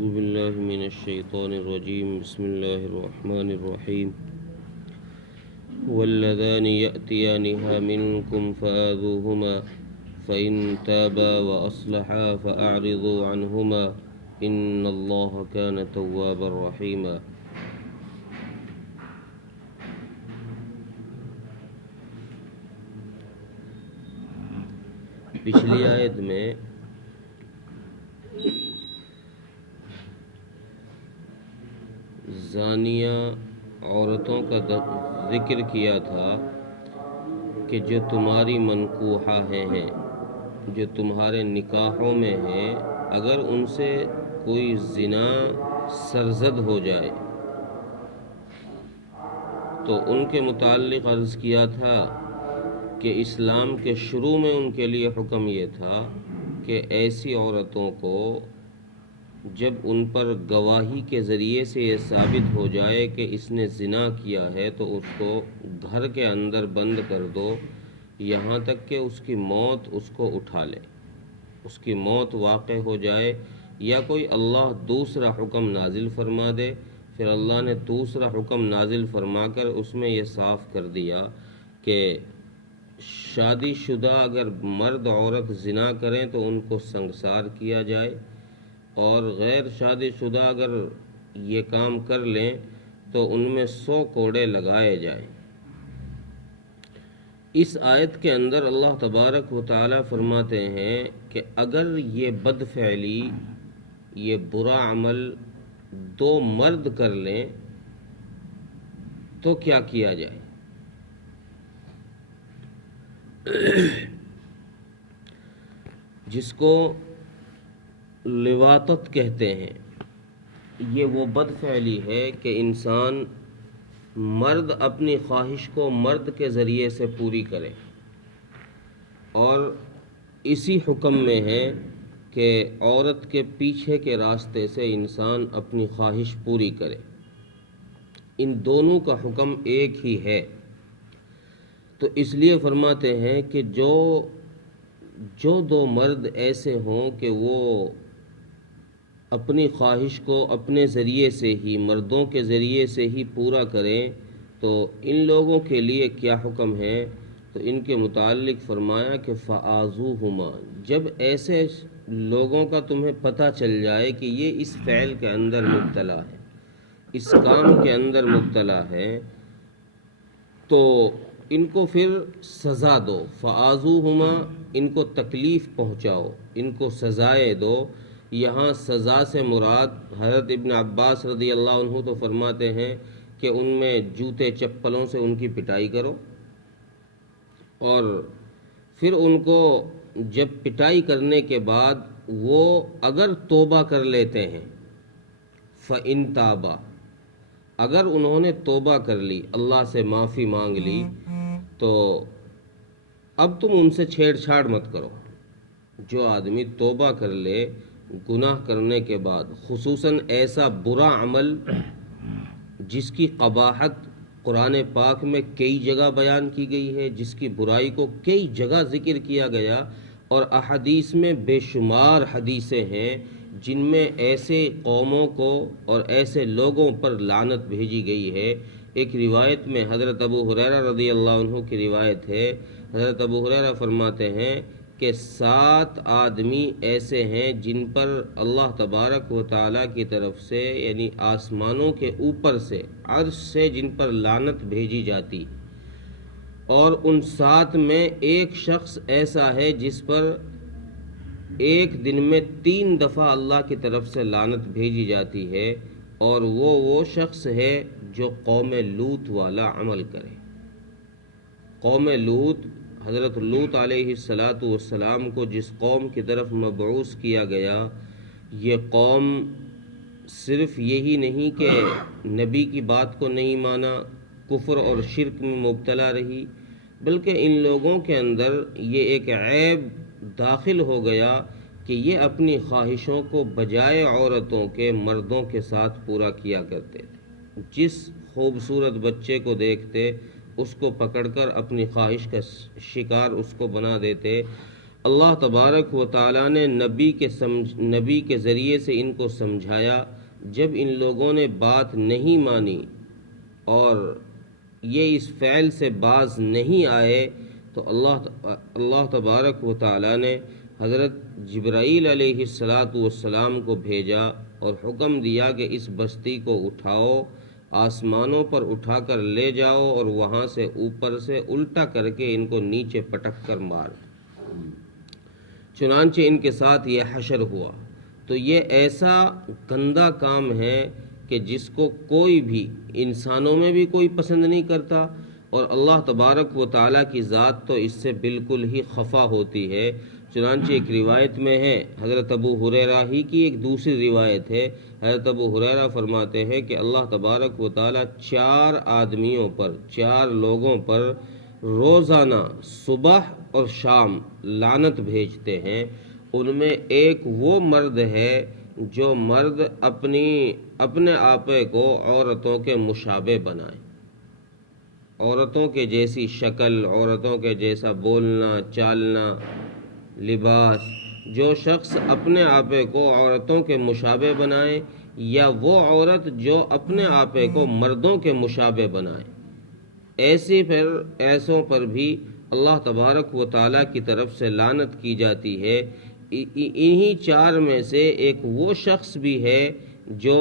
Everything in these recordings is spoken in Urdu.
أعوذ بالله من الشيطان الرجيم. بسم الله الرحمن الرحيم. واللذان يأتيانها منكم فآذوهما فإن تابا وأصلحا فأعرضوا عنهما إن الله كان توابا رحيما. پچھلی آیت میں زانیہ عورتوں کا ذکر کیا تھا کہ جو تمہاری منکوحہ ہیں، جو تمہارے نکاحوں میں ہیں، اگر ان سے کوئی زنا سرزد ہو جائے تو ان کے متعلق عرض کیا تھا کہ اسلام کے شروع میں ان کے لیے حکم یہ تھا کہ ایسی عورتوں کو جب ان پر گواہی کے ذریعے سے یہ ثابت ہو جائے کہ اس نے زنا کیا ہے تو اس کو گھر کے اندر بند کر دو یہاں تک کہ اس کی موت اس کو اٹھا لے، اس کی موت واقع ہو جائے، یا کوئی اللہ دوسرا حکم نازل فرما دے۔ پھر اللہ نے دوسرا حکم نازل فرما کر اس میں یہ صاف کر دیا کہ شادی شدہ اگر مرد عورت زنا کریں تو ان کو سنگسار کیا جائے، اور غیر شادی شدہ اگر یہ کام کر لیں تو ان میں 100 کوڑے لگائے جائیں۔ اس آیت کے اندر اللہ تبارک و تعالی فرماتے ہیں کہ اگر یہ بد فعلی، یہ برا عمل 2 مرد کر لیں تو کیا کیا جائے؟ جس کو لواطت کہتے ہیں، یہ وہ بد فعلی ہے کہ انسان مرد اپنی خواہش کو مرد کے ذریعے سے پوری کرے، اور اسی حکم میں ہے کہ عورت کے پیچھے کے راستے سے انسان اپنی خواہش پوری کرے۔ ان دونوں کا حکم ایک ہی ہے، تو اس لیے فرماتے ہیں کہ جو 2 مرد ایسے ہوں کہ وہ اپنی خواہش کو اپنے ذریعے سے ہی، مردوں کے ذریعے سے ہی پورا کریں، تو ان لوگوں کے لیے کیا حکم ہے؟ تو ان کے متعلق فرمایا کہ فآذوہما، جب ایسے لوگوں کا تمہیں پتہ چل جائے کہ یہ اس فعل کے اندر مبتلا ہے، اس کام کے اندر مبتلا ہے، تو ان کو پھر سزا دو۔ فآذوہما، ان کو تکلیف پہنچاؤ، ان کو سزائے دو۔ یہاں سزا سے مراد حضرت ابن عباس رضی اللہ عنہ تو فرماتے ہیں کہ ان میں جوتے چپلوں سے ان کی پٹائی کرو، اور پھر ان کو جب پٹائی کرنے کے بعد وہ اگر توبہ کر لیتے ہیں، فَإِن تَابَا، اگر انہوں نے توبہ کر لی، اللہ سے معافی مانگ لی، تو اب تم ان سے چھیڑ چھاڑ مت کرو۔ جو آدمی توبہ کر لے گناہ کرنے کے بعد، خصوصاً ایسا برا عمل جس کی قباحت قرآن پاک میں کئی جگہ بیان کی گئی ہے، جس کی برائی کو کئی جگہ ذکر کیا گیا، اور احادیث میں بے شمار حدیثیں ہیں جن میں ایسے قوموں کو اور ایسے لوگوں پر لعنت بھیجی گئی ہے۔ ایک روایت میں حضرت ابو ہریرہ رضی اللہ عنہ کی روایت ہے، حضرت ابو ہریرہ فرماتے ہیں کہ 7 آدمی ایسے ہیں جن پر اللہ تبارک و تعالیٰ کی طرف سے، یعنی آسمانوں کے اوپر سے، عرش سے جن پر لعنت بھیجی جاتی، اور ان 7 میں ایک شخص ایسا ہے جس پر ایک دن میں 3 دفعہ اللہ کی طرف سے لعنت بھیجی جاتی ہے، اور وہ شخص ہے جو قوم لوط والا عمل کرے۔ قوم لوط، حضرت لوط علیہ السلام کو جس قوم کی طرف مبعوث کیا گیا، یہ قوم صرف یہی نہیں کہ نبی کی بات کو نہیں مانا، کفر اور شرک میں مبتلا رہی، بلکہ ان لوگوں کے اندر یہ ایک عیب داخل ہو گیا کہ یہ اپنی خواہشوں کو بجائے عورتوں کے مردوں کے ساتھ پورا کیا کرتے تھے۔ جس خوبصورت بچے کو دیکھتے اس کو پکڑ کر اپنی خواہش کا شکار اس کو بنا دیتے، اللہ تبارک و تعالیٰ نے نبی کے ذریعے سے ان کو سمجھایا۔ جب ان لوگوں نے بات نہیں مانی اور یہ اس فعل سے باز نہیں آئے تو اللہ تبارک و تعالیٰ نے حضرت جبرائیل علیہ السلام کو بھیجا اور حکم دیا کہ اس بستی کو اٹھاؤ، آسمانوں پر اٹھا کر لے جاؤ اور وہاں سے اوپر سے الٹا کر کے ان کو نیچے پٹک کر مار۔ چنانچہ ان کے ساتھ یہ حشر ہوا۔ تو یہ ایسا گندا کام ہے کہ جس کو کوئی بھی انسانوں میں بھی کوئی پسند نہیں کرتا، اور اللہ تبارک و تعالیٰ کی ذات تو اس سے بالکل ہی خفا ہوتی ہے۔ چنانچہ ایک روایت میں ہے، حضرت ابو ہریرہ ہی کی ایک دوسری روایت ہے، حضرت ابو ہریرہ فرماتے ہیں کہ اللہ تبارک و تعالیٰ 4 لوگوں پر روزانہ صبح اور شام لعنت بھیجتے ہیں۔ ان میں ایک وہ مرد ہے جو مرد اپنے آپے کو عورتوں کے مشابہ بنائے، عورتوں کے جیسی شکل، عورتوں کے جیسا بولنا چالنا لباس۔ جو شخص اپنے آپے کو عورتوں کے مشابہ بنائے، یا وہ عورت جو اپنے آپے کو مردوں کے مشابہ بنائے، ایسوں پر بھی اللہ تبارک و تعالیٰ کی طرف سے لعنت کی جاتی ہے۔ انہی 4 میں سے ایک وہ شخص بھی ہے جو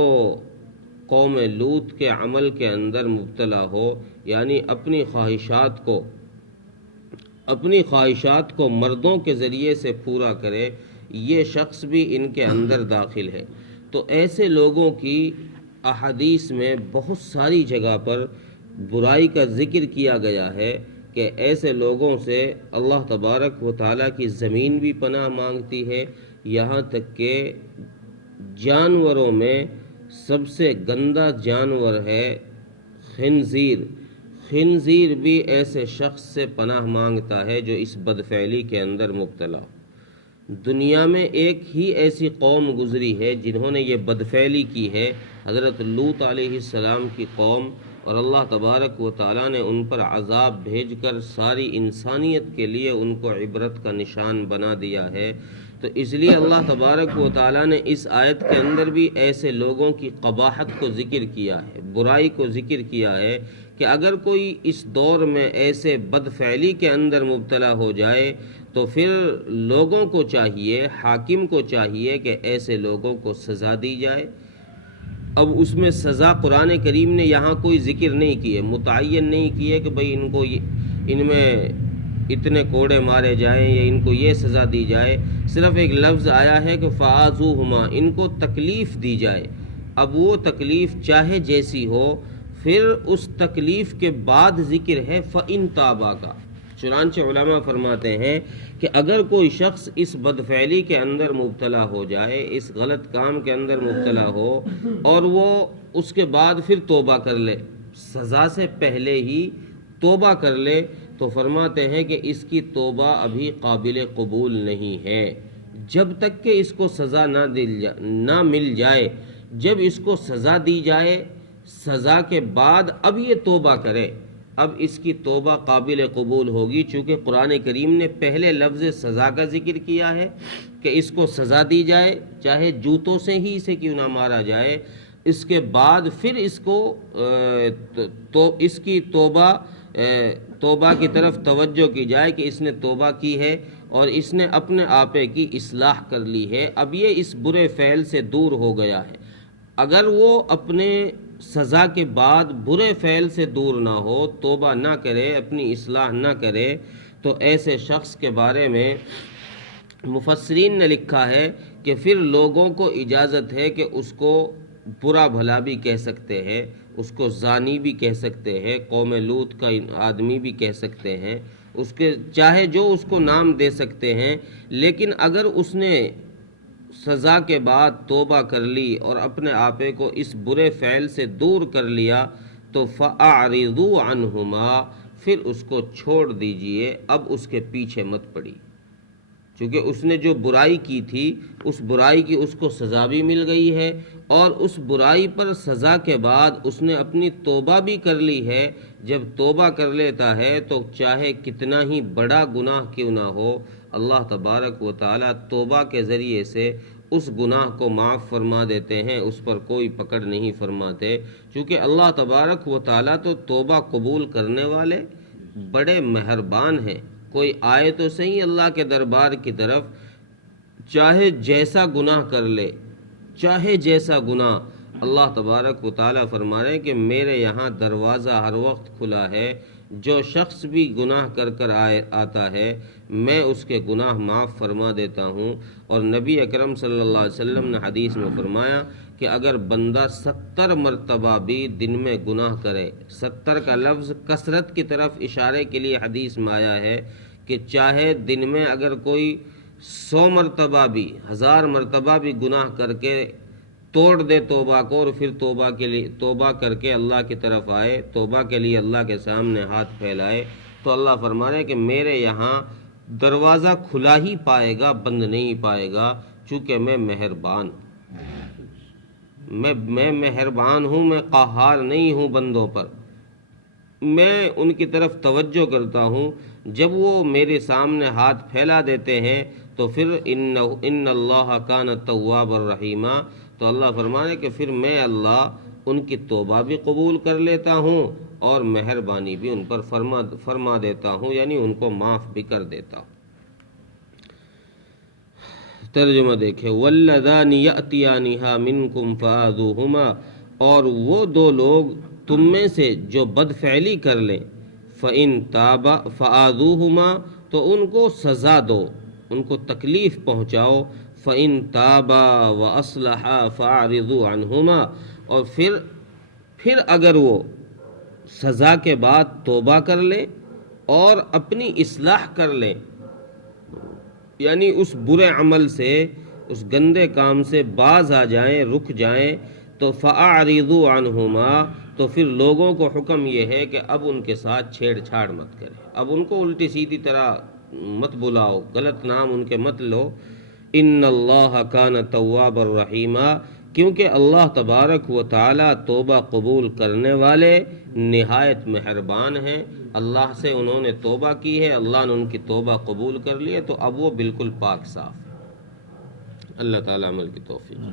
قوم لوط کے عمل کے اندر مبتلا ہو، یعنی اپنی خواہشات کو مردوں کے ذریعے سے پورا کرے، یہ شخص بھی ان کے اندر داخل ہے۔ تو ایسے لوگوں کی احادیث میں بہت ساری جگہ پر برائی کا ذکر کیا گیا ہے کہ ایسے لوگوں سے اللہ تبارک و تعالیٰ کی زمین بھی پناہ مانگتی ہے، یہاں تک کہ جانوروں میں سب سے گندا جانور ہے خنزیر بھی ایسے شخص سے پناہ مانگتا ہے جو اس بدفعلی کے اندر مبتلا ہو۔ دنیا میں ایک ہی ایسی قوم گزری ہے جنہوں نے یہ بدفعلی کی ہے، حضرت لوط علیہ السلام کی قوم، اور اللہ تبارک و تعالیٰ نے ان پر عذاب بھیج کر ساری انسانیت کے لیے ان کو عبرت کا نشان بنا دیا ہے۔ تو اس لیے اللہ تبارک و تعالیٰ نے اس آیت کے اندر بھی ایسے لوگوں کی قباحت کو ذکر کیا ہے، برائی کو ذکر کیا ہے کہ اگر کوئی اس دور میں ایسے بدفعلی کے اندر مبتلا ہو جائے تو پھر لوگوں کو چاہیے، حاکم کو چاہیے کہ ایسے لوگوں کو سزا دی جائے۔ اب اس میں سزا قرآن کریم نے یہاں کوئی ذکر نہیں کی ہے، متعین نہیں کی ہے کہ بھئی ان میں اتنے کوڑے مارے جائیں یا ان کو یہ سزا دی جائے، صرف ایک لفظ آیا ہے کہ فَآذُوهُمَا، ان کو تکلیف دی جائے۔ اب وہ تکلیف چاہے جیسی ہو، پھر اس تکلیف کے بعد ذکر ہے فَإِن تَابَا کا۔ چنانچہ علماء فرماتے ہیں کہ اگر کوئی شخص اس بدفعلی کے اندر مبتلا ہو جائے، اس غلط کام کے اندر مبتلا ہو، اور وہ اس کے بعد پھر توبہ کر لے، سزا سے پہلے ہی توبہ کر لے، تو فرماتے ہیں کہ اس کی توبہ ابھی قابل قبول نہیں ہے جب تک کہ اس کو سزا نہ مل جائے۔ جب اس کو سزا دی جائے، سزا کے بعد اب یہ توبہ کرے، اب اس کی توبہ قابل قبول ہوگی، چونکہ قرآن کریم نے پہلے لفظ سزا کا ذکر کیا ہے کہ اس کو سزا دی جائے، چاہے جوتوں سے ہی اسے کیوں نہ مارا جائے، اس کے بعد پھر اس کی توبہ کی طرف توجہ کی جائے کہ اس نے توبہ کی ہے اور اس نے اپنے آپے کی اصلاح کر لی ہے، اب یہ اس برے فعل سے دور ہو گیا ہے۔ اگر وہ اپنے سزا کے بعد برے فعل سے دور نہ ہو، توبہ نہ کرے، اپنی اصلاح نہ کرے، تو ایسے شخص کے بارے میں مفسرین نے لکھا ہے کہ پھر لوگوں کو اجازت ہے کہ اس کو برا بھلا بھی کہہ سکتے ہیں، اس کو زانی بھی کہہ سکتے ہیں، قوم لوط کا آدمی بھی کہہ سکتے ہیں، اس کے چاہے جو اس کو نام دے سکتے ہیں، لیکن اگر اس نے سزا کے بعد توبہ کر لی اور اپنے آپے کو اس برے فعل سے دور کر لیا تو فَأَعْرِضُوا عَنْهُمَا، پھر اس کو چھوڑ دیجئے، اب اس کے پیچھے مت پڑی، چونکہ اس نے جو برائی کی تھی اس برائی کی اس کو سزا بھی مل گئی ہے، اور اس برائی پر سزا کے بعد اس نے اپنی توبہ بھی کر لی ہے۔ جب توبہ کر لیتا ہے تو چاہے کتنا ہی بڑا گناہ کیوں نہ ہو، اللہ تبارک و تعالیٰ توبہ کے ذریعے سے اس گناہ کو معاف فرما دیتے ہیں، اس پر کوئی پکڑ نہیں فرماتے، چونکہ اللہ تبارک و تعالیٰ تو توبہ قبول کرنے والے بڑے مہربان ہیں۔ کوئی آئے تو صحیح اللہ کے دربار کی طرف، چاہے جیسا گناہ کر لے، چاہے جیسا گناہ، اللہ تبارک و تعالیٰ فرما رہے ہیں کہ میرے یہاں دروازہ ہر وقت کھلا ہے، جو شخص بھی گناہ کر آتا ہے میں اس کے گناہ معاف فرما دیتا ہوں۔ اور نبی اکرم صلی اللہ علیہ وسلم نے حدیث میں فرمایا کہ اگر بندہ 70 مرتبہ بھی دن میں گناہ کرے، 70 کا لفظ کثرت کی طرف اشارے کے لیے حدیث میں آیا ہے کہ چاہے دن میں اگر کوئی 100 مرتبہ بھی، 1000 مرتبہ بھی گناہ کر کے توڑ دے توبہ کو، اور پھر توبہ کر کے اللہ کی طرف آئے، توبہ کے لیے اللہ کے سامنے ہاتھ پھیلائے، تو اللہ فرما رہے ہیں کہ میرے یہاں دروازہ کھلا ہی پائے گا، بند نہیں پائے گا، چونکہ میں مہربان میں مہربان ہوں، میں قہار نہیں ہوں بندوں پر، میں ان کی طرف توجہ کرتا ہوں۔ جب وہ میرے سامنے ہاتھ پھیلا دیتے ہیں تو پھر ان اللہ کان تواب الرحیم، تو اللہ فرمانے کہ پھر میں اللہ ان کی توبہ بھی قبول کر لیتا ہوں اور مہربانی بھی ان پر فرما دیتا ہوں، یعنی ان کو معاف بھی کر دیتا ہوں۔ ترجمہ دیکھیں، واللذان یأتیانہا منکم فآذوہما، اور وہ دو لوگ تم میں سے جو بدفعلی کر لیں، فإن تابا فآذوہما، تو ان کو سزا دو، ان کو تکلیف پہنچاؤ، فإن تابا وأصلحا فأعرضوا عنہما، اور پھر اگر وہ سزا کے بعد توبہ کر لیں اور اپنی اصلاح کر لیں، یعنی اس برے عمل سے، اس گندے کام سے باز آ جائیں، رک جائیں، تو فأعرضوا عنہما، تو پھر لوگوں کو حکم یہ ہے کہ اب ان کے ساتھ چھیڑ چھاڑ مت کریں، اب ان کو الٹی سیدھی طرح مت بلاؤ، غلط نام ان کے مت لو۔ ان اللہ کان تواب الرحیم، کیونکہ اللہ تبارک و تعالی توبہ قبول کرنے والے نہایت مہربان ہیں۔ اللہ سے انہوں نے توبہ کی ہے، اللہ نے ان کی توبہ قبول کر لی ہے، تو اب وہ بالکل پاک صاف ہے۔ اللہ تعالی عمل کی توفیق۔